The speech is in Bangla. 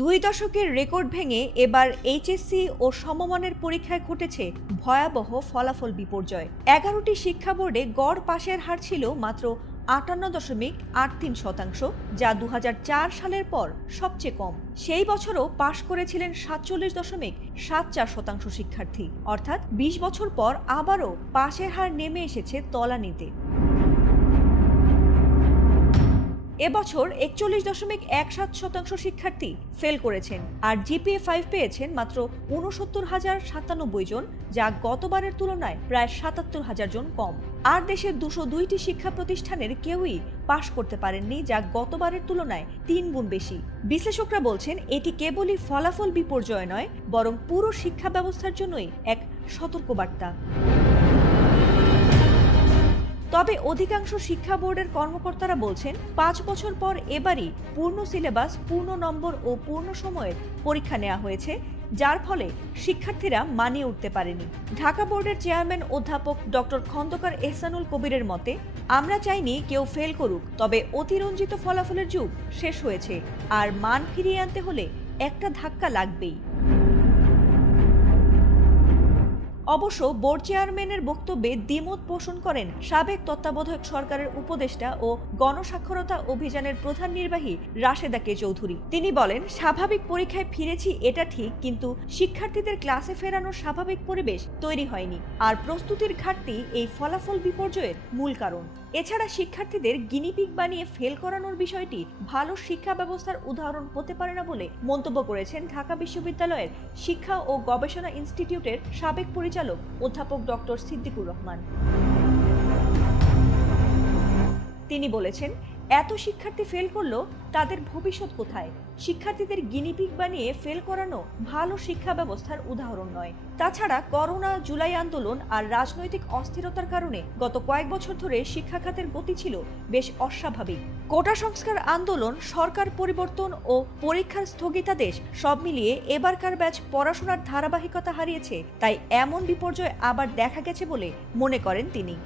দুই দশকের রেকর্ড ভেঙে এবার এইচএসসি ও সমমানের পরীক্ষায় ঘটেছে ভয়াবহ ফলাফল বিপর্যয়। 11টি শিক্ষা বোর্ডে গড় পাশের হার ছিল মাত্র 58.83%, যা 2004 সালের পর সবচেয়ে কম। সেই বছরও পাশ করেছিলেন 47.74% শিক্ষার্থী, অর্থাৎ 20 বছর পর আবারও পাশের হার নেমে এসেছে তলানিতে। এবছর 41.17% শিক্ষার্থী ফেল করেছেন, আর জিপিএ 5 পেয়েছেন মাত্র 69,097 জন, যা গতবারের তুলনায় প্রায় 77,000 জন কম। আর দেশের 202টি শিক্ষা প্রতিষ্ঠানের কেউই পাশ করতে পারেননি, যা গতবারের তুলনায় 3 গুণ বেশি। বিশ্লেষকরা বলছেন, এটি কেবলই ফলাফল বিপর্যয় নয়, বরং পুরো শিক্ষা ব্যবস্থার জন্যই এক সতর্কবার্তা। তবে অধিকাংশ শিক্ষা বোর্ডের কর্মকর্তারা বলছেন, 5 বছর পর এবারই পূর্ণ সিলেবাস, পূর্ণ নম্বর ও পূর্ণ সময়ের পরীক্ষা নেওয়া হয়েছে, যার ফলে শিক্ষার্থীরা মানিয়ে উঠতে পারেনি। ঢাকা বোর্ডের চেয়ারম্যান অধ্যাপক ডক্টর খন্দকার এহসানুল কবিরের মতে, আমরা চাইনি কেউ ফেল করুক, তবে অতিরঞ্জিত ফলাফলের যুগ শেষ হয়েছে, আর মান ফিরিয়ে আনতে হলে একটা ধাক্কা লাগবেই। অবশ্য বোর্ড চেয়ারম্যানের বক্তব্যে দ্বিমত পোষণ করেন সাবেক তত্ত্বাবধায়ক সরকারের উপদেষ্টা ও গণসাক্ষরতা অভিযানের প্রধান নির্বাহী রাশেদা কে চৌধুরী। তিনি বলেন, স্বাভাবিক পরীক্ষায় ফিরেছি এটা ঠিক, কিন্তু শিক্ষার্থীদের ক্লাসে ফেরানোর স্বাভাবিক পরিবেশ তৈরি হয়নি, আর প্রস্তুতির ঘাটতি এই ফলাফল বিপর্যয়ের মূল কারণ। এছাড়া শিক্ষার্থীদের গিনিপিগ বানিয়ে ফেল করানোর বিষয়টি ভালো শিক্ষা ব্যবস্থার উদাহরণ হতে পারে না বলে মন্তব্য করেছেন ঢাকা বিশ্ববিদ্যালয়ের শিক্ষা ও গবেষণা ইনস্টিটিউটের সাবেক পরিচালক অধ্যাপক ডক্টর সিদ্দিকুর রহমান। তিনি বলেছেন, এত শিক্ষার্থী ফেল করলো, তাদের ভবিষ্যৎ কোথায়? শিক্ষার্থীদের গিনিপিগ বানিয়ে ফেল করানো ভালো শিক্ষা ব্যবস্থার উদাহরণ নয়। তাছাড়া করোনা, জুলাই আন্দোলন আর রাজনৈতিক অস্থিরতার কারণে গত কয়েক বছর ধরে শিক্ষা খাতের গতি ছিল বেশ অস্বাভাবিক। কোটা সংস্কার আন্দোলন, সরকার পরিবর্তন ও পরীক্ষার স্থগিতাদেশ সব মিলিয়ে এবারকার ব্যাচ পড়াশোনার ধারাবাহিকতা হারিয়েছে, তাই এমন বিপর্যয় আবার দেখা গেছে বলে মনে করেন তিনি।